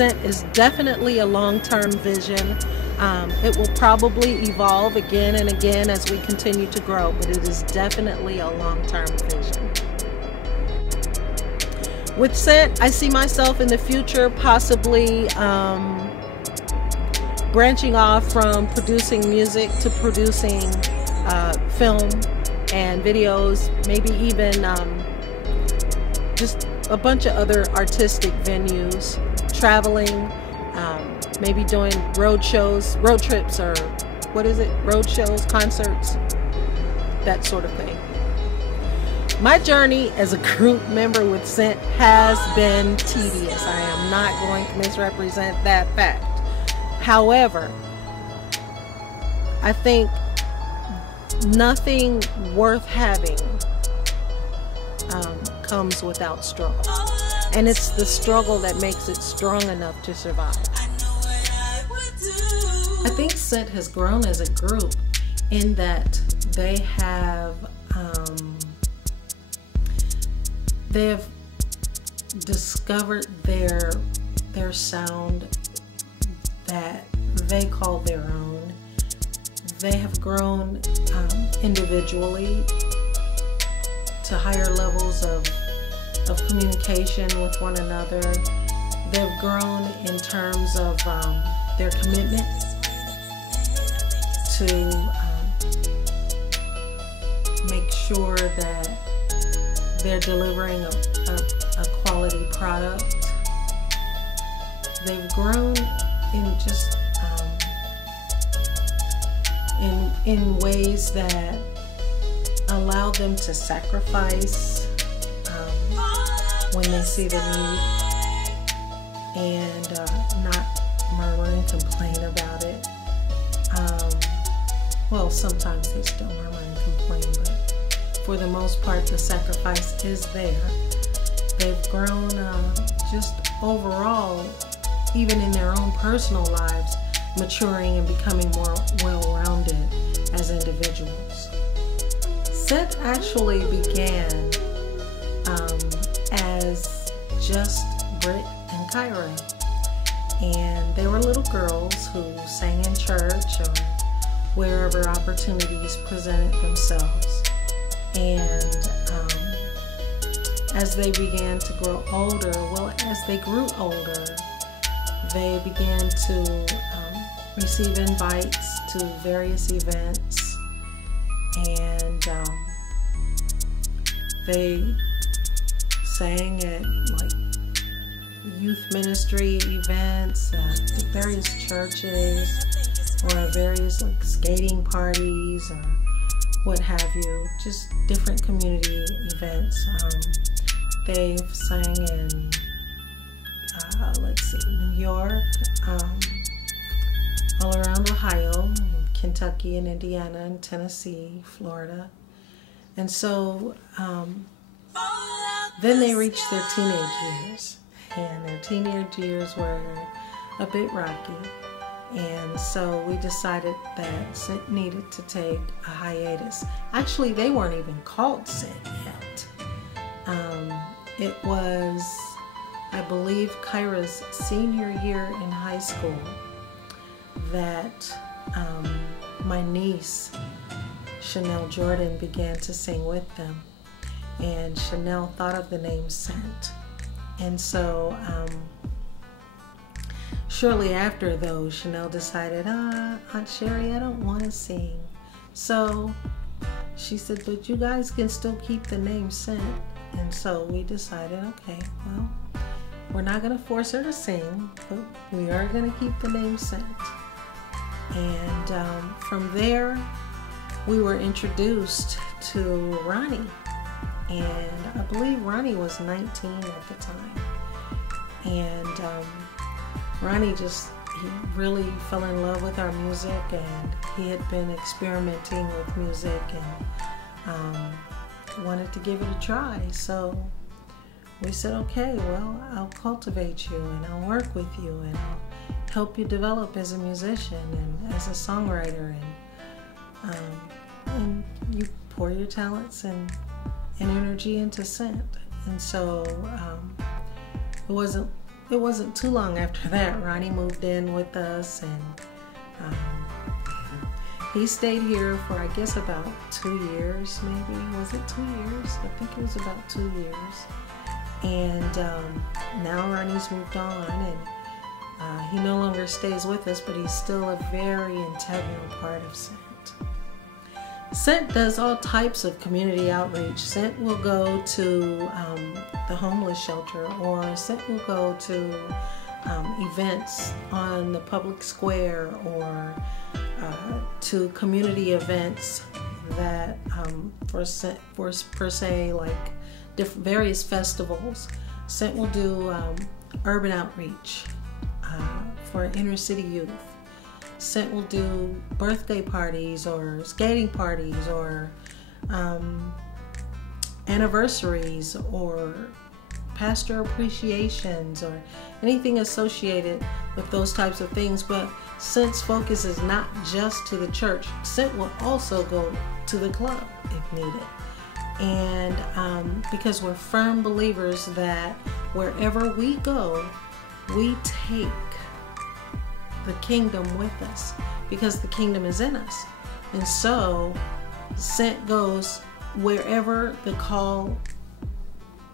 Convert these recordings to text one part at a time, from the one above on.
Synt is definitely a long-term vision. It will probably evolve again and again as we continue to grow, but it is definitely a long-term vision. With Synt, I see myself in the future possibly branching off from producing music to producing film and videos, maybe even just a bunch of other artistic venues, traveling, maybe doing road shows, road trips, or what is it? Road shows, concerts, that sort of thing. My journey as a group member with Synt has been tedious. I am not going to misrepresent that fact. However, I think nothing worth having comes without struggle. And it's the struggle that makes it strong enough to survive. I think Synt has grown as a group in that they have discovered their sound that they call their own. They have grown individually to higher levels of communication with one another. They've grown in terms of their commitment to make sure that they're delivering a quality product. They've grown in just in ways that allow them to sacrifice when they see the need, and not murmur and complain about it. Well, sometimes they still murmur and complain, but for the most part, the sacrifice is there. They've grown just overall, even in their own personal lives, maturing and becoming more well-rounded as individuals. Synt actually began as just Britt and Kyra, and they were little girls who sang in church or wherever opportunities presented themselves. And as they began to grow older, well, as they grew older, they began to receive invites to various events, and they sang at like youth ministry events, at various churches, or various like skating parties or what have you, just different community events. They've sang in let's see, New York, all around Ohio, Kentucky and Indiana and Tennessee, Florida. And so then they reached their teenage years, and their teenage years were a bit rocky. And so we decided that Synt needed to take a hiatus. Actually, they weren't even called Synt yet. It was, I believe, Kyra's senior year in high school that my niece, Chanel Jordan, began to sing with them. And Chanel thought of the name Synt. And so shortly after, though, Chanel decided, Aunt Sherry, I don't want to sing. So she said, but you guys can still keep the name Synt. And so we decided, okay, well, we're not going to force her to sing, but we are going to keep the name Synt. And from there, we were introduced to Ronnie. And I believe Ronnie was 19 at the time. And Ronnie he really fell in love with our music, and he had been experimenting with music and wanted to give it a try. So we said, okay, well, I'll cultivate you and I'll work with you and I'll help you develop as a musician and as a songwriter, and you pour your talents and energy into Synt. And so it wasn't it wasn't too long after that, Ronnie moved in with us, and he stayed here for, I guess, about 2 years, maybe. Was it 2 years? I think it was about 2 years. And now Ronnie's moved on, and he no longer stays with us, but he's still a very integral part of Synt. Synt does all types of community outreach. Synt will go to the homeless shelter, or Synt will go to events on the public square, or to community events that for per se, like various festivals. Synt will do urban outreach for inner city youth. Synt will do birthday parties or skating parties or anniversaries or pastor appreciations or anything associated with those types of things. But Synt's focus is not just to the church. Synt will also go to the club if needed. And because we're firm believers that wherever we go, we take the kingdom with us, because the kingdom is in us. And so Synt goes wherever the call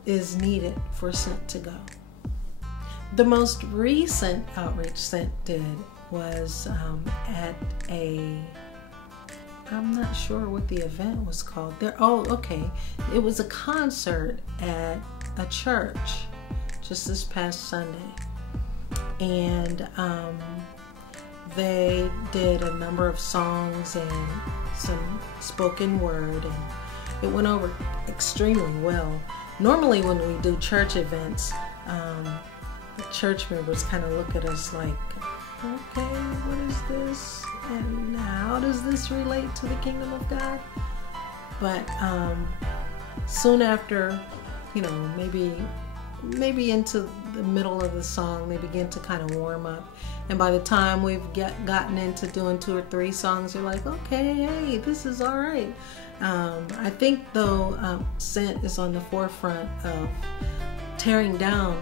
is needed for Synt to go. The most recent outreach Synt did was at I'm not sure what the event was called. It was a concert at a church just this past Sunday. And they did a number of songs and some spoken word, and it went over extremely well. Normally when we do church events, the church members kind of look at us like, okay, what is this? And how does this relate to the kingdom of God? But soon after, maybe into the middle of the song, they begin to kind of warm up. And by the time we've gotten into doing 2 or 3 songs, you're like, okay, hey, this is all right. I think, though, Synt is on the forefront of tearing down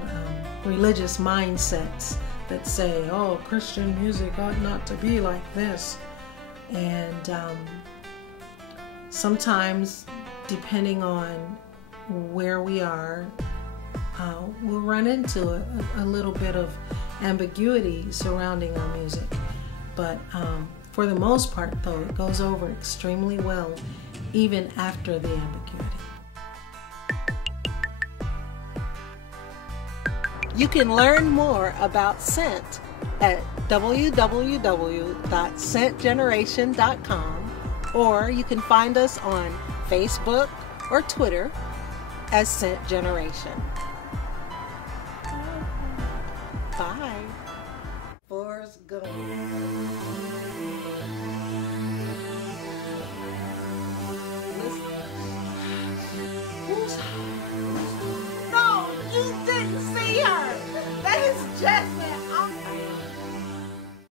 religious mindsets that say, oh, Christian music ought not to be like this. And sometimes, depending on where we are, we'll run into a little bit of ambiguity surrounding our music. But for the most part, though, it goes over extremely well, even after the ambiguity. You can learn more about Synt at www.syntgeneration.com, or you can find us on Facebook or Twitter as Synt Generation. Bye. Forrest Gump.